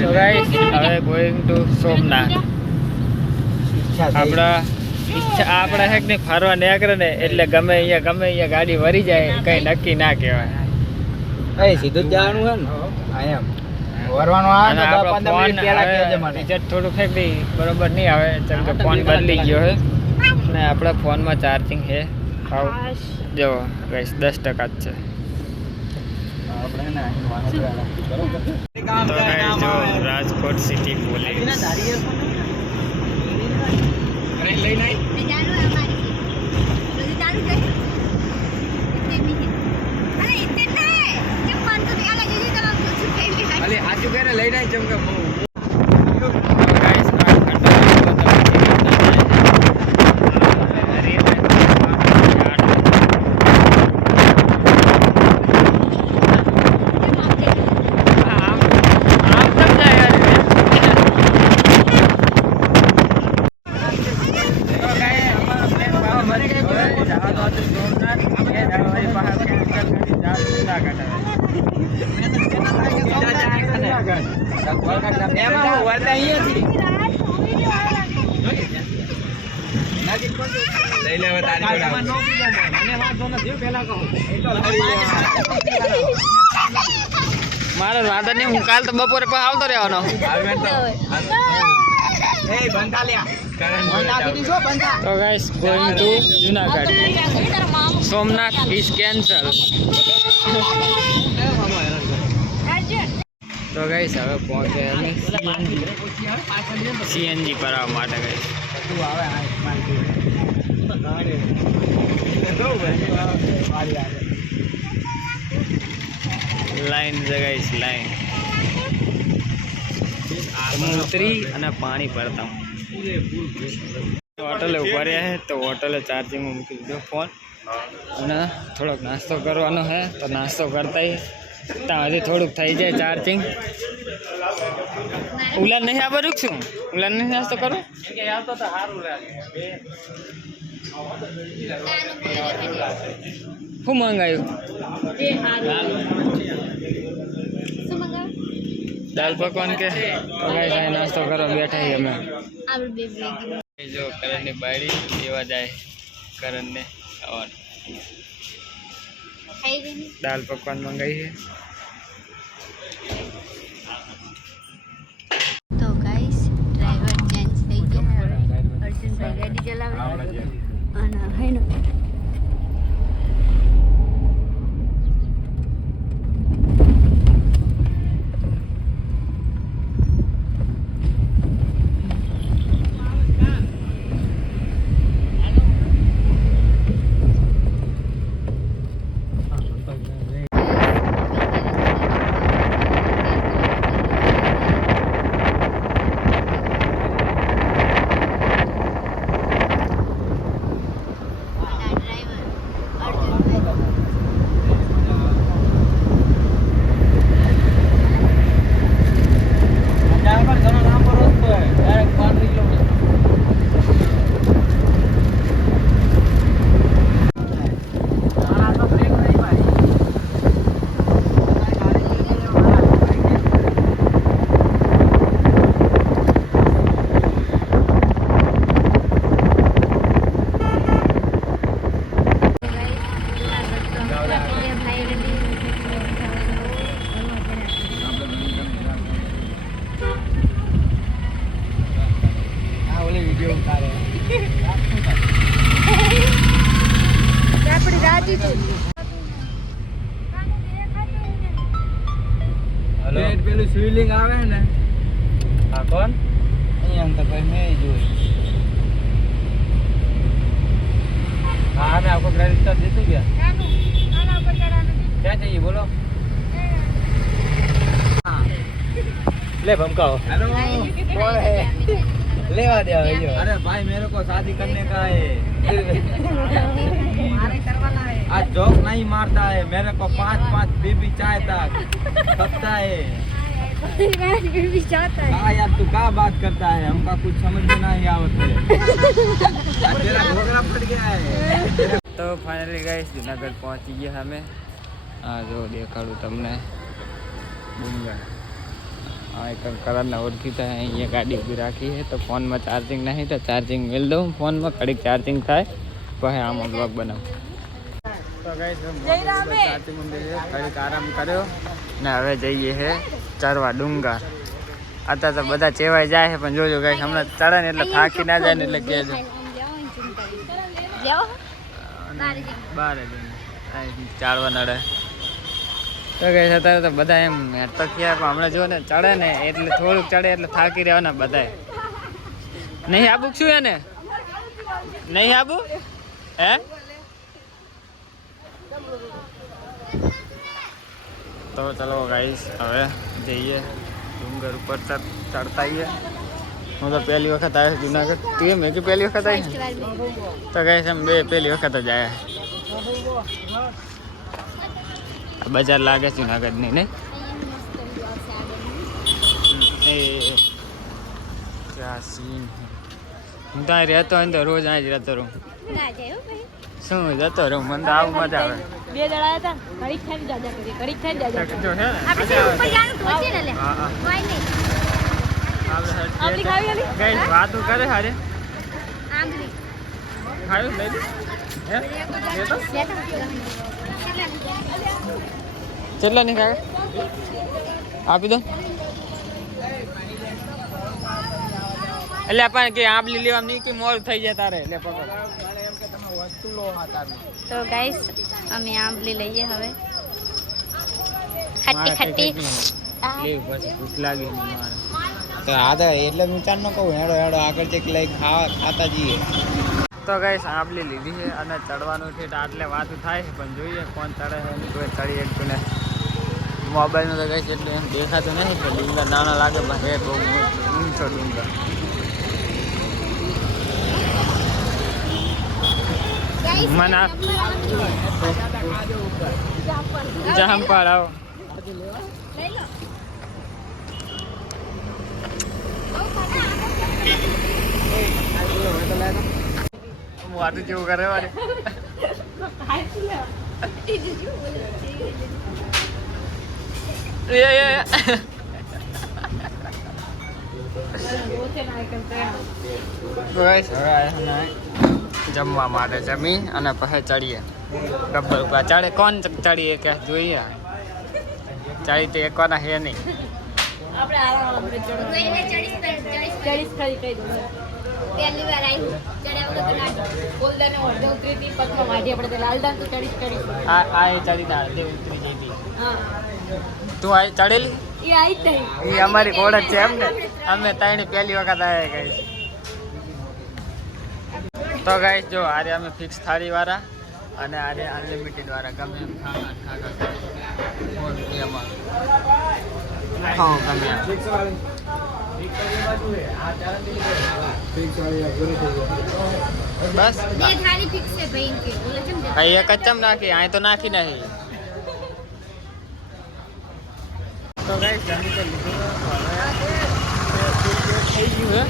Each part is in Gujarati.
તો ગાઈસ હવે ગોઈંગ ટુ સોમનાથ. આપણા હેક ને ફરવા નીકળે ને એટલે ગમે અહીંયા ગાડી વરી જાય કઈ નક્કી ના કહેવાય. સીધું જ જવાનું છે ને આમ વરવાનું આવે ને 15 મિનિટ પહેલા કહેજે મને. રિચાર્જ થોડું ફેક દઈ બરોબર નહીં આવે કેમ કે ફોન બદલી ગયો છે ને આપણા ફોનમાં ચાર્જિંગ છે હાવ જો ગાઈસ 10% જ છે. તો ગાઈસ જો રાજકોટ સિટી પોલીસ આજુ કરે લઈ જાય ચમકે મારો વાંધો નહીં હું કાલ તો બપોરે પણ આવતો રહેવાનો. તો guys going to Junagadh. Somnath is cancel. તો ગાઈસ હવે પહોંચે અમે સીએનજી ભરાવવા માટે ગાઈસ. લાઈન છે ગાઈસ લાઈન. હું ઉતરી અને પાણી ભરતા હું. હોટલે ઉભા રહ્યા છે તો હોટલે ચાર્જિંગમાં મૂકી દીધો ફોન અને થોડોક નાસ્તો કરવાનો છે તો નાસ્તો કરતા ત્યાં હજી થોડુંક થઈ જાય ચાર્જિંગ. ઉલાન નહીં આ બધું શું ઉલાન નહીં નાસ્તો કરો શું મંગાયું? દાલ પકવાન કે તો ગાઈસ આ નાસ્તો કરવા બેઠા છીએ અમે. જો કરણની બાયડી દેવા જાય કરણને ખાવાનું. દાલ પકવાન મંગાવી છે. તો ગાઈસ ડ્રાઈવર ચેન્જ થઈ ગયા. અર્જુનભાઈ ગાડી ચલાવે અને હેનો પેલું સ્વિલિંગ આવે ને આ કોણ અહીંયા તો ભાઈ મેં જોયું. હા મેં आपको क्रेडिट कार्ड दे दिया क्या चाहिए बोलो. ले भमकाओ. हेलो कौन है लेवा दे. अरे भाई मेरे को शादी करने का है. आज जोक नहीं मारता है मेरे को 5-5 बीबी चाय तक सकता है. हाँ यार तू क्या बात करता है हमका कुछ समझ में नहीं आवत है. तेरा घोड़ा फट गया है. तो फाइनली गाइस जूनागढ़ पहुंची गया हमें. आ जो देखाड़ू तमने डूंगर आ આઈકન કલરના ઓળખીતા અહીંયા ગાડી ઊભી રાખી છે તો ફોનમાં ચાર્જિંગ નહીં તો ચાર્જિંગ મેળ દઉં ફોનમાં ઘડીક ચાર્જિંગ થાય પછી આમાં બ્લોગ બનાવું તો ગાઈસ ચાર્જિંગ ઘડીક આરામ કર્યો ને હવે જઈએ છે ચરવા ડુંગર અત્યારે તો બધા ચેવાઈ જાય છે પણ જોજો ગાઈસ હમણાં ચડે ને એટલે થાકી ના જાય ને એટલે કહેજો બાર ચાલવા નડે તો ગાઈસ અત્યારે તો બધા એમ તો ક્યાં પણ હમણાં જો ને ચડે ને એટલે થોડુંક ચડે એટલે થાકી રહેવાના બધા નહીં આબુ શું એને નહીં આબુ હે તો ચલો ગાઈસ હવે જઈએ ડુંગર ઉપર ચડતા આવીએ હું તો પહેલી વખત આવ્યો જુનાગઢ તું એમ કે પહેલી વખત આવી તો ગાઈસ એમ બે પહેલી વખત જ આવ્યા બજાર લાગે જુનાગઢની નહીં એ ક્યાં સીન હું તો અહીં રહેતો હોય ને તો રોજ અહીં જ રહેતો રહું શું જતો રહું મને તો આવું મજા આવે બે દડા હતા ઘડીક થાય જાજા કરી ઘડીક થાય જાજા જો છે ને આપણે ઉપર જાનું પહોંચી ને લે હા કોઈ નહીં આપણે ખાવી આલી ગાઈસ વાતો કરે હારે આંબલી ખાયું લઈ લે હે એ તો કેટલા ની ખાય આપી દો એટલે પણ કે આંબલી લેવા નહીં કે મોર થઈ જાય તારે એટલે પકડ તો ગાઈસ અમે આંબલી લઈએ હવે ખટ્ટી ખટ્ટી ભૂખ લાગી મારે તો આ તો એટલે હું ચાર ન કહું હેડો હેડો આગળ ચેક લઈ ખાતા જઈએ તો ગાઈસ આંબલી લીધી છે અને ચડવાનું છે તો આટલે વાતું થાય છે પણ જોઈએ કોણ ચડે છે એની કોઈ ચડી એકતું ને મોબાઈલમાં તો ગાઈસ એટલે એમ દેખાતું નહીં કે ડુંગર નાના લાગે પણ હે બહુ ઊંચો ડુંગર મને જમ્પર આવો વાતું જેવું કરે વારે જમવા માટે જમી અને પછી ચડીએ ગબ્બર ઉપર ચડે કોણ ચડીએ કે જોઈએ ચડી તો એકવાના હે નહીં આપણે આરામ કોઈને ચડીસ ખરી કહી દો પહેલી વાર આવી ચડ્યા વગર તો ના બોલદાને ઓઢો ઉતરીતી પગમાં વાઢી આપણે તો લાલદાન તો ચડીસ આ એ ચડી દા તે ઉતરી જઈતી હા તું આ ચડેલી એ આવી જ નહીં એ અમારી ઓળખ છે એમ ને અમે ત્રણે પહેલી વખત આવ્યા ગાઈસ તો ગાઈસ જો આરે અમે ફિક્સ થાળી વાળા અને આરે અનલિમિટેડ વાળા ગમે એમ ખાવા ખાઓ ગમે એમ બસ બે થાળી ફિક્સ છે ભાઈ કે બોલે છે ને કઈ એક ચમ નાખી અહીં તો નાખી નહીં તો ગાઈસ જમી તો લીધું થઈ ગયું હે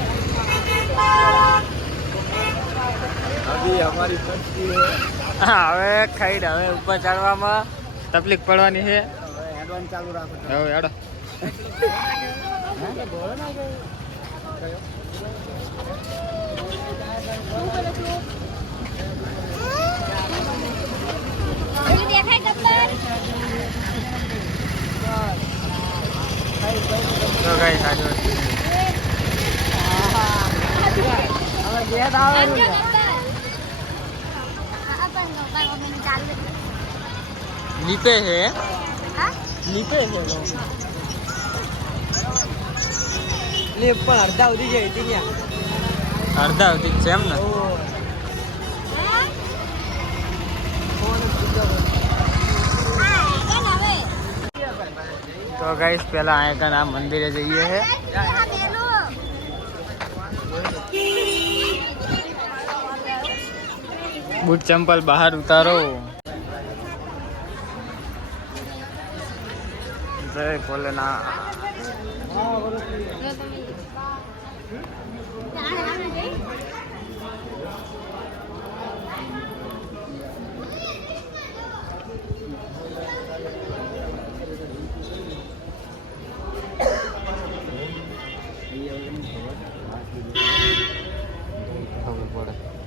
અભી અમારી પક્ષી હા હવે ખાઈ હવે ઉપર ચડવામાં તકલીફ પડવાની છે એડવાન્સ ચાલુ રાખો હવે હેડો દેખાય ગબ્બર તો ગાઈસ આજે લીપે છે લીપે છે લે પણ અડધા ઉધી જાય ત્યાં અડધા સુધી છે એમ ને તો ગાઈસ પેલા અહીંયા આ મંદિરે જઈએ છે બૂટ ચંપલ બહાર ઉતારો જય ભોલેનાથ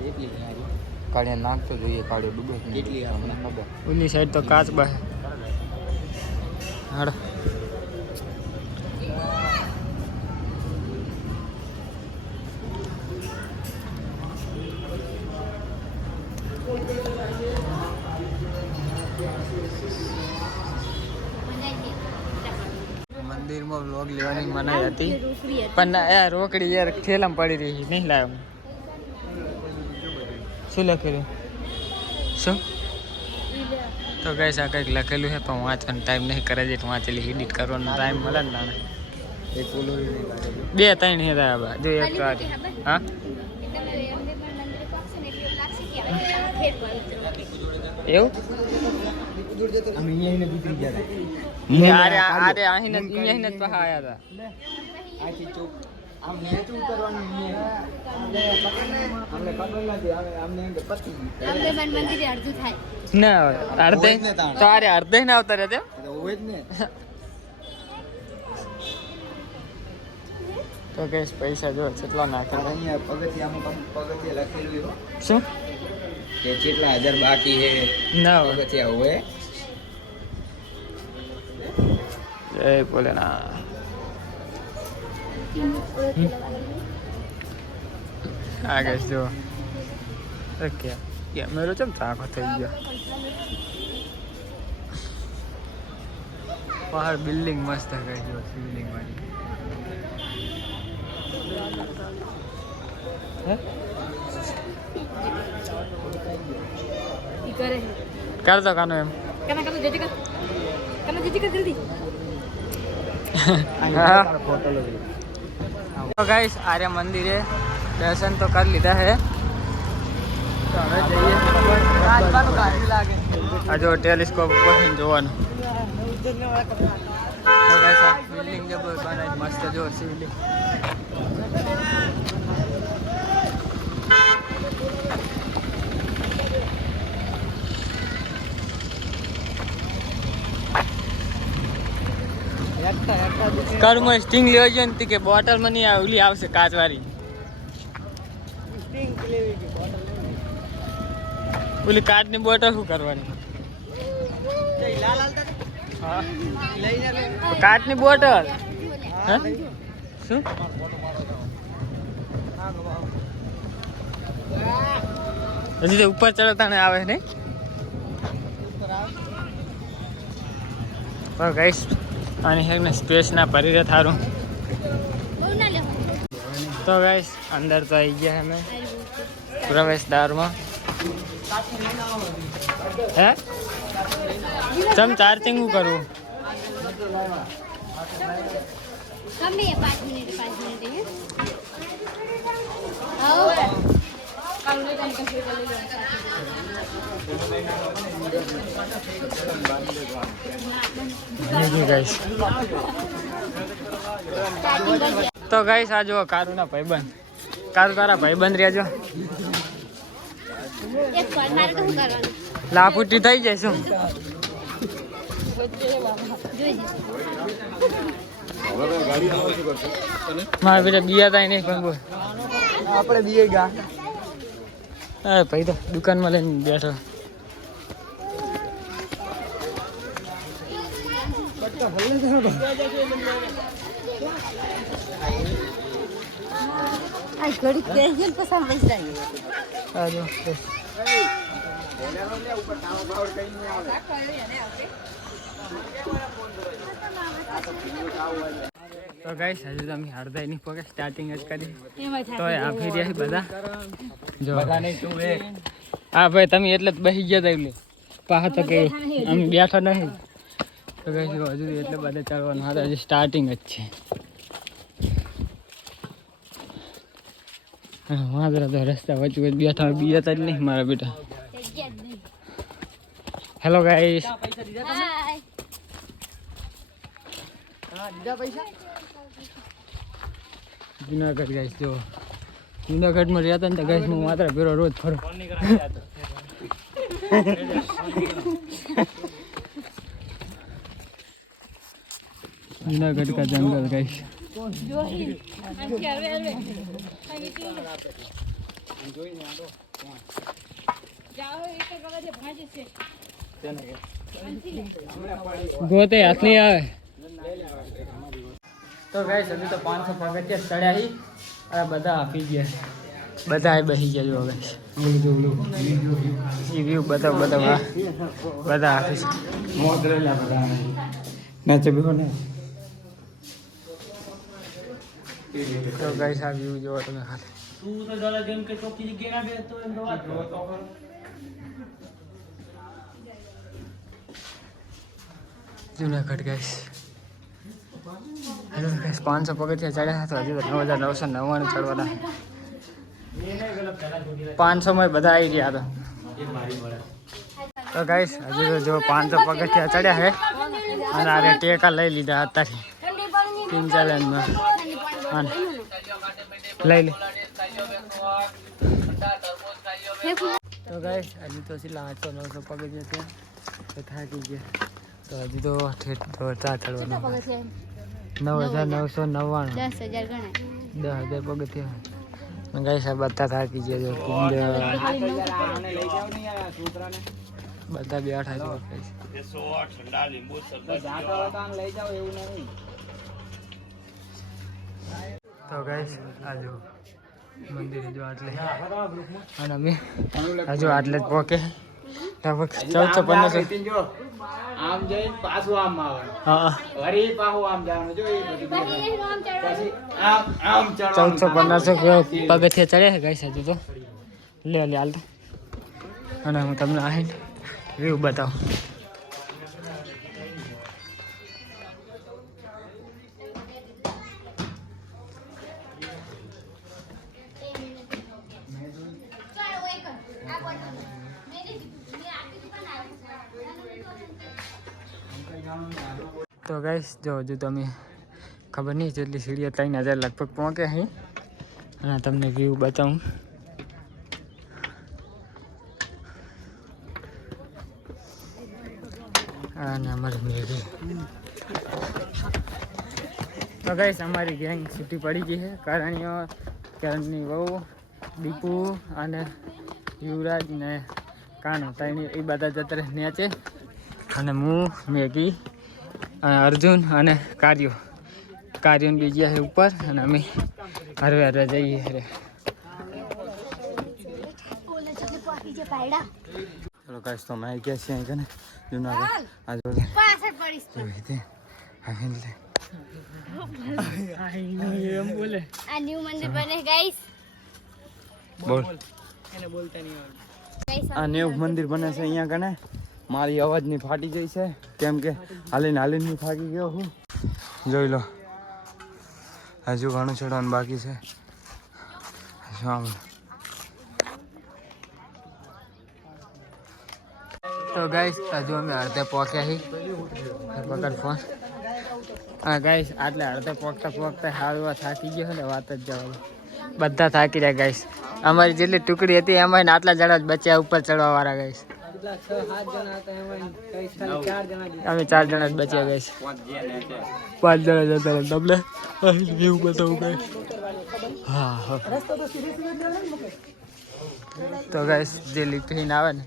કાળિયા નાખતો જોઈએ કાળિયો ડૂબે કેટલી આપણને ખબર ઓલી સાઈડ તો કાચ બહે હાડો મંદિરમાં વ્લોગ લેવાની મનાઈ હતી પણ યાર રોકડી યાર ઠેલામાં પડી રહી નહીં લાવ્યો શું લખેલું શું તો કઈ આ કંઈક લખેલું છે પણ વાંચવાનો ટાઈમ નહીં કરે છે વાંચેલી એડિટ કરવાનો ટાઈમ મળે ને તાણે બે ત્રણ હે તારા જો એક તો આજે હા એવું અરે અરે અહીં નથી પહા આવ્યા હતા ના અડધે તો અરે અડધે ના આવતા રહ્યા તો કઈશ પૈસા જો કેટલા નાખે શું કે કેટલા હજાર બાકી હે ના પગથિયા હોય જય ભોલેનાથ આગળ જો ઓકે કેમેરો ચમ ચાખો થઈ ગયો બહાર બિલ્ડિંગ મસ્ત કઈ જો બિલ્ડિંગ વાળી કર દો કાનો એમ तो गाइस आर्य मंदिर है दर्शन तो कर लीधा है तो हमें जाइए आ जो टेलीस्कोप पर જોવાનું તો ગાइस આ બિલ્ડિંગ જે બનાવી મસ્ત જો શિવલિંગ કર્મ સ્ટિંગ લેવા જોઈએ ને કે બોટલ માં નહીં આવે ઓલી આવશે કાચવાળી ઓલી કાચની બોટલ શું કરવાની કાચની બોટલ શું હજી તો ઉપર ચડતા ને આવે નહીં ગાઈસ અને હેને સ્પેસ ના ભરી રહે થારું તો ગાઈસ અંદર તો આવી ગયા અમે પ્રવેશદ્વારમાં હે ચમ ચાર્જિંગ શું કરવું તો ગાઈસ આ જો કારુના ભાઈબંધ કારુ તારા ભાઈબંધ રહેજો લાફુટી થઈ જાય શું મારા બેટા બિયા થાય નહીં પણ બોલ આપણે બીએ ગયા હા ભાઈ તો દુકાનમાં લઈને બેઠો તો ગાઈસ હજુ તો અમે અડધા નહીં પગે સ્ટાર્ટિંગ જ કરી તો આપી રહ્યા બધા જો હા ભાઈ તમે એટલે જ બેસી ગયા હતા એટલે પાછા તો કે અમે બેઠા નહીં તો ગાઈસ હજુ એટલે બધા ચાલવાનું હતા હજી સ્ટાર્ટિંગ જ છે વાંદરા તો રસ્તા વચ્ચે વચ્ચે બેઠા બીજા જ નહીં મારા બેટા હેલો ગાઈસ જુનાગઢ ગાઈસ જો જુનાગઢમાં રહ્યા હતા ને તો ગાઈસ હું માત્ર ભેરો રોજ ફરું जूनागढ़ का जंगल गाइस ગોતે હાથ નહીં આવે તો ગાઈસ હજી તો 500 પગથિયા ચડ્યા હી આ બધા આપી ગયા બધા બેસી ગયા જો ગાઈસ એ વ્યૂ બધા આપી મોદરેલા બધા નાચે બેહો ને તો ગાઈસ આ વ્યૂ જોવો તમે ખાલી તું તો ડોલા ગેમ કે ચોકી જગ્યા ના બેસતો એમ તો વાત જો તો જુનાગઢ ગાઈસ હેલો ગાઈસ 500 પગથિયા ચડ્યા તો હજી તો 9999 ચડવાના 500 માં બધા આવી ગયા તો ગાઈસ હજી તો જો 500 પગથિયા ચડ્યા હે અને આરે ટેકા લઈ લીધા અત્યારે 3-4 લાઈનમાં લઈ લે તો ગાઈસ હજી તો છેલ્લા 800-900 પગથિયા થયા તો થાકી ગયા તો હજી તો ઠેઠ ચા ચડવાનું 9999 10,000 પગથિયા ગાઈસ આ બધા થાકી ગયા બધા બેઠા છે તો ગાઈસ આજો મંદિર જો આટલે અને અમે હજુ આટલે જ પહોંચે લગભગ 1400-1500 આમ જઈને પાછું આમ આવે હા વરી પાછું આમ જવાનું જો એ બધું પછી આમ 1400-1500 પગથિયા ચડ્યા ગાઈસ હજુ તો લે હાલ અને હું તમને આવીને વ્યૂ બતાવું તો ગાઈસ જો હજુ તમે ખબર નહીં જેટલી સીડીઓ 3000 લગભગ પહોંચે અહીં અને તમને વ્યૂ બતાવું અને અમારી મેગી તો ગાઈસ અમારી ગેંગ છૂટી પડી ગઈ છે કરણની વહુ દીપુ અને યુવરાજ ને કાનો ત્રણે એ બધા જતા રહે નેચે અને હું મેગી અર્જુન અને કાર્યો બીજી છે ઉપર અને અમે હરવે જઈએ રે ચલો ગાઈસ તો મેં ગયા છીએ અહીં જુનાગઢ આ જો એમ બોલે આ ન્યુ મંદિર બને ગાઈસ બોલ એને બોલતા નહીં આવડતું આ ન્યુ મંદિર બને છે અહીંયા કને મારી અવાજની ફાટી ગઈ છે કેમ કે હાલીને થાકી ગયો હું જોઈ લો હજુ ઘણું ચડવાનું બાકી છે તો ગાઈસ હજુ અમે અડધે પહોંચ્યા છીએ પકડ ફોન હા ગાઈસ આટલે અડધે પહોંચતા હાલવા થાકી ગયો ને વાત જ જવા બધા થાકી રહ્યા ગાઈસ અમારી જેટલી ટુકડી હતી એમાં આટલા જણા જ બચ્યા ઉપર ચડવા વાળા ગાઈસ અમે 4 જણા જ બચ્યા ગાઈસ 5 જણા જતા રહ્યા તમને વ્યૂ બતાવું ગાઈસ હા તો ગાઈસ જે લિફ્ટ થઈને આવે ને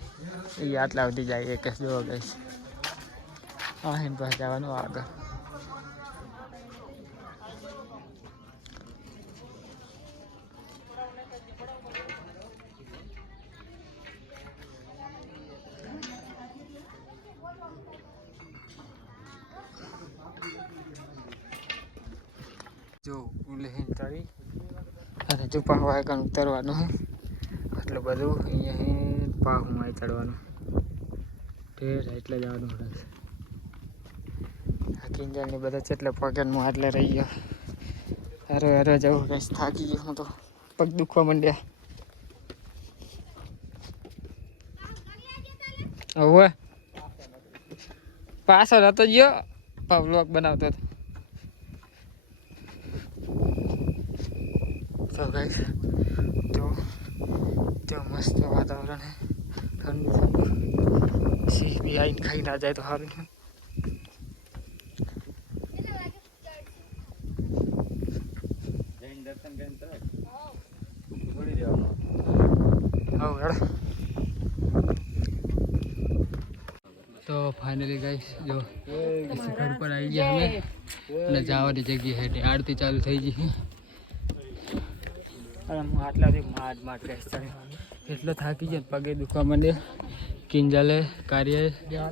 એ આટલા સુધી જાય એક જ જોવો ગાઈસ અહીં પાસે જવાનું આગળ જો ઉલેહીન ચડી અને જો પાહવા એકન ઉતરવાનું છે આટલું બધું અહીંયા પાહુમાં ચડવાનું ઠેર એટલે જવાનું પડે આ કિંજલની બધા જેટલે પગનમાં આટલે રહી ગયો અરે જવું કઈ થાકી ગયો હું તો પગ દુખવા માંડ્યા હવે પાછળ હતો ગયો વ્લોગ બનાવતો હતો તો ગાઈસ જો મસ્ત વાતાવરણ હે ઠંડુ સિંહ બી આવીને ખાઈ ના જાય તો સારું ને तो फाइनली गाइस जो शिखर पर आई गया हमें અને જવાની જગ્યા છે આરતી ચાલુ થઈ ગઈ છે અને હું આટલાથી માડ ગાઈસ એટલો થાકી ગયો પગે દુખવા માંડ્યો કિંજલે કાર્ય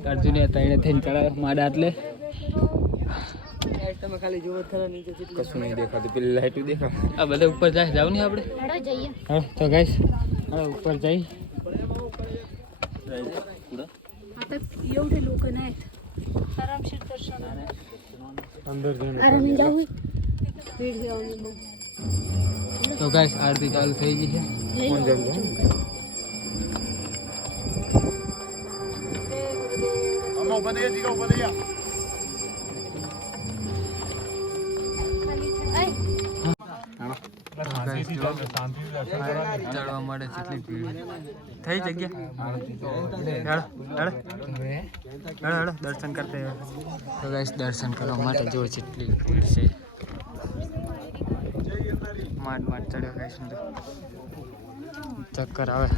અર્જુને તઈને થઈને ચડાવે માડ આટલે તમે ખાલી જોવો ખરા નીચે કશું નહીં દેખાતું પેલી લાઈટ દેખા આ બધા ઉપર જાય જાવ ને આપણે જઈએ હા તો ગાઈસ હવે ઉપર જઈ आता एवढे लोक नाहीत आरामशीर दर्शन अंदर आरामी जाऊ भीड घेऊन मग तो गाइस आरती चालू થઈ ગઈ છે કોણ જવું અમો બદે દીગો બદયા ચડવા માટે કેટલી ભીડ થઈ જગ્યા દર્શન કરતા તો ગાઈસ દર્શન કરવા માટે જો જેટલી ભીડ છે માંડ ચડ્યો ગાઈસ ચક્કર આવે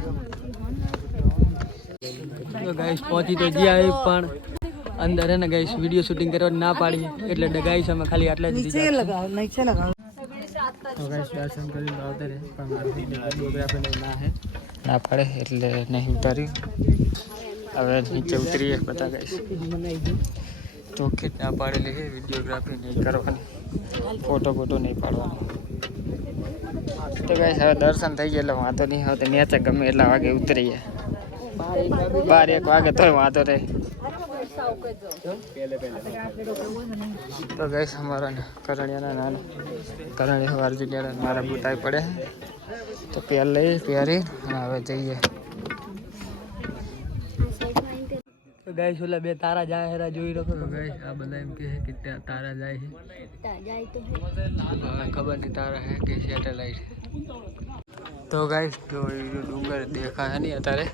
તો ગાઈસ પહોંચી તો ગયા પણ અંદર હે ને ગાઈસ વિડીયો શૂટિંગ કરવા ના પાડી એટલે ગાઈસ અમે ખાલી આટલા જ નીચે લગાવ તો ગાઈસ દર્શન કરી આવતા રહે પણ ફોટોગ્રાફી ના પાડે એટલે નહીં ઉતાર્યું હવે નીચે ઉતરીએ બધા ગાઈસ ચોખ્ખી ના પાડેલી છે વિડીયોગ્રાફી નહીં કરવાની ફોટો નહીં પાડવાનો તો ગાઈસ હવે દર્શન થઈ ગયા એટલે વાંધો નહીં હવે નીચે ગમે એટલા વાગે ઉતરીએ 12-1 વાગે તોય વાંધો રહે તો ગાઈસ અમારા કરણિયાના નાના કરણિયા વારજી ગયા મારા બુટાઈ પડે તો પહેરી અને હવે જઈએ તો ગાઈસ ઓલા બે તારા જાય હેરા જોઈ રાખો તો ગાઈસ આ બધા એમ કહે કે તારા જાય છે ખબર નહીં તારા હે કે સેટેલાઇટ તો ગાઈસ જો ડુંગર દેખાય નહીં અત્યારે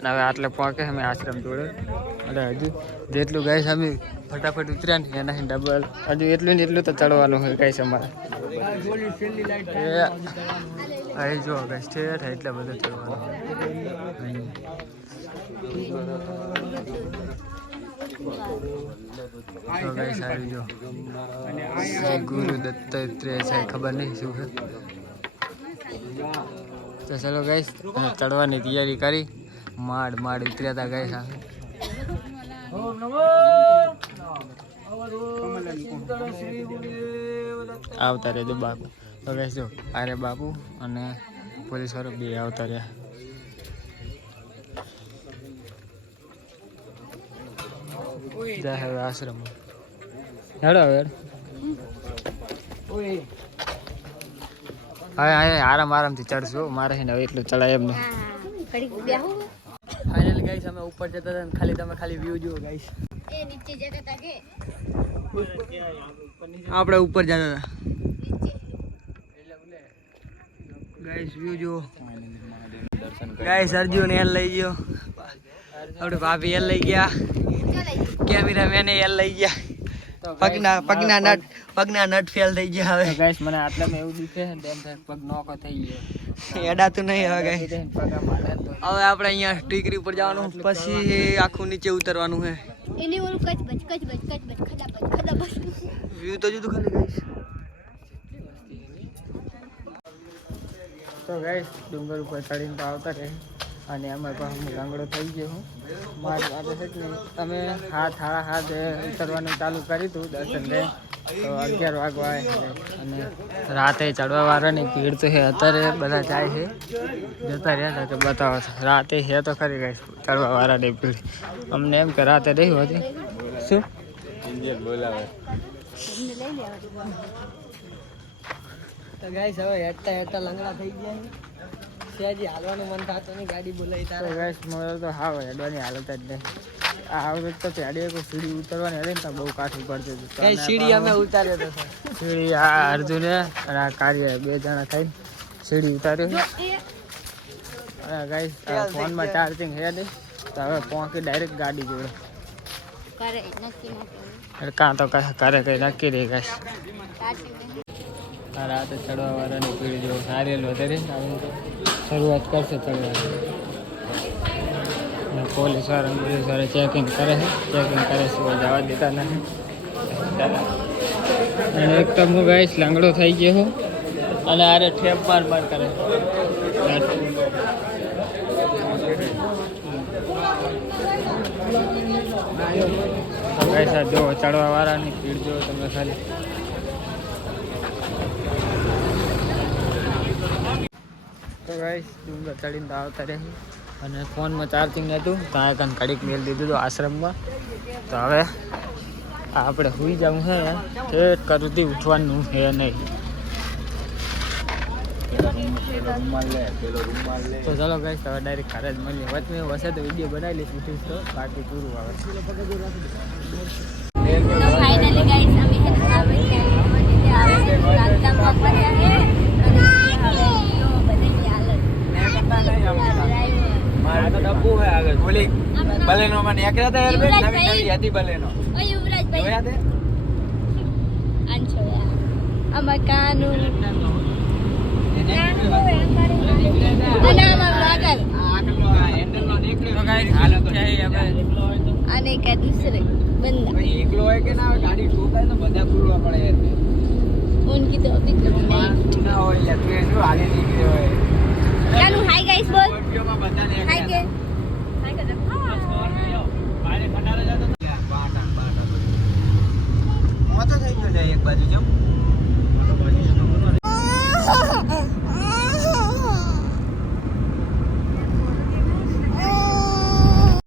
અને હવે આટલે પહોંચે અમે આશ્રમ જોડે અને હજુ જેટલું ગાઈસ અમે ફટાફટ ઉતર્યા ને એના ડબલ હજુ એટલું ને એટલું તો ચડવાનું હોય ગાઈસ અમારે અહીં જો ગાઈસ ઠેઠ એટલે બધું ચડવાનું તો ગાઈસ આવી જો ગુરુ દત્તાત્રેય છે ખબર નહીં શું છે તો ચલો ગાઈસ ચડવાની તૈયારી કરી માડ ઉતર્યા હતા ગાઈસ આવતા રહેજો બાપુ તો ગાઈસ જો અરે બાપુ અને પોલીસ વાળો બે આવતા રહ્યા જા હવે આશ્રમ હેડો હવે આરામથી ચડશું મારે છે ને હવે એટલું ચડાય એમ નહીં ફાઇનલી ગાઈસ અમે ઉપર જતા હતા ખાલી તમે ખાલી વ્યૂ જુઓ ગાઈસ એ નીચે જતા હતા કે આપણે ઉપર જતા હતા ગાઈસ વ્યૂ જુઓ ગાઈસ અર્જુન એલ લઈ ગયો આપણે ભાભી એલ લઈ ગયા કેમેરામેન એલ લઈ ગયા પગના નટ ફેલ થઈ ગયા હવે ગાઈસ મને આટલામાં એવું દીખે તેમ થાય પગ નોકો થઈ ગયો એડાતું નહીં હવે ગાઈસ હવે આપણે અહીંયા ટીકરી ઉપર જવાનું પછી આખું નીચે ઉતરવાનું છે એની ઓલું કચ બચ ખડા બચ વ્યૂ તો જુદું ખાલી ગાઈસ તો ગાઈસ ડુંગર ઉપર ચડીને તો આવતા રહે અને એમાં પણ હું ગાંગડો થઈ ગયો હું મારી પાસે છે કે તમે હાડા હાથ ઉતરવાનું ચાલુ કર્યું હતું દર્શન દે તો 11 વાગવા અને રાતે ચડવા વાળાની ભીડ તો છે અત્યારે બધા જાય છે જતા રહ્યા કે બતાવો રાતે છે તો ખરી ગઈ ચડવા વાળાની ભીડ અમને એમ કે રાતે રહી હતી શું બોલાવે તો ગાઈસ હવે હેઠતા લંગડા થઈ ગયા સેજી હાલવાનું મન થતું નહીં ગાડી બોલાવી તારે ગાઈસ મોર તો હાવ હેડવાની હાલત જ નહીં આ વખત તો પેડી કોઈ સીડી ઉતરવાની હતી ને તો બહુ કાઠું પડતું હતું કઈ સીડી અમે ઉતાર્યો તો સીડી આ અર્જુને અને આ કાર્ય બે જણા થઈ સીડી ઉતાર્યો અને ગાઈસ ફોનમાં ચાર્જિંગ હે નહીં તો હવે પહોંચી ડાયરેક્ટ ગાડી જોડે કરે નક્કી ન કાં તો કરે કઈ નક્કી નહીં ગાઈસ આ રાતે ચડવાવાળાની પીડી જો નારિયેલ વધારે શરૂઆત કરશે ચડવાની. પોલીસવાળા ચેકિંગ કરે છે, ચેકિંગ કરે છે જવા દેતા નથી. અને એક તો હું ગાઈશ લાંગડો થઈ ગયો હું અને આરે ઠેપ માર કરે. ગાઈસ આ જો ચડવાવાળાની ભીડ જો તમે ખાલી. તો ગાઈસ ડુંગર ચડીને તો આવતા રહે અને ફોનમાં ચાર્જિંગ નહોતું તો આ કાન કડીક મેળ દીધું હતું આશ્રમમાં. તો હવે આપણે સુઈ જવું છે ઠેઠ કરુંથી ઉઠવાનું છે નહીં. તો ચાલો ગાઈસ હવે ડાયરેક્ટ ઘરે જ મળીએ. વચ્ચે વસે તો વિડીયો બનાવી લઈશ ઉઠીશ તો બાકી પૂરું આવે. તો ફાઇનલી ગાઈસ અમે રાસ્તામાં પડ્યા છે અને હવે જો બધાની હાલત ઓલી બલેનો માં નીકળ્યા હતા યાર બેન, નવી નવી હતી બલેનો. ઓય યુવરાજભાઈ જોયા તે? આંછોયા આ મકાનું અને કે दूसरे बंदा એકલો હોય કે ના હોય ગાડી ઠોકાય તો બધા ખુલવા પડે યાર. उनकी तो अभी तक नहीं ના હોય યાર, તું શું આગે નીકળ્યો હોય. ચાલુ હાય ગાઈસ બોલ સ્કોર્પિયોમાં બધા ને હાય કે હાય કે બાટા થઈ ગયો જાય એક બાજુ જેમ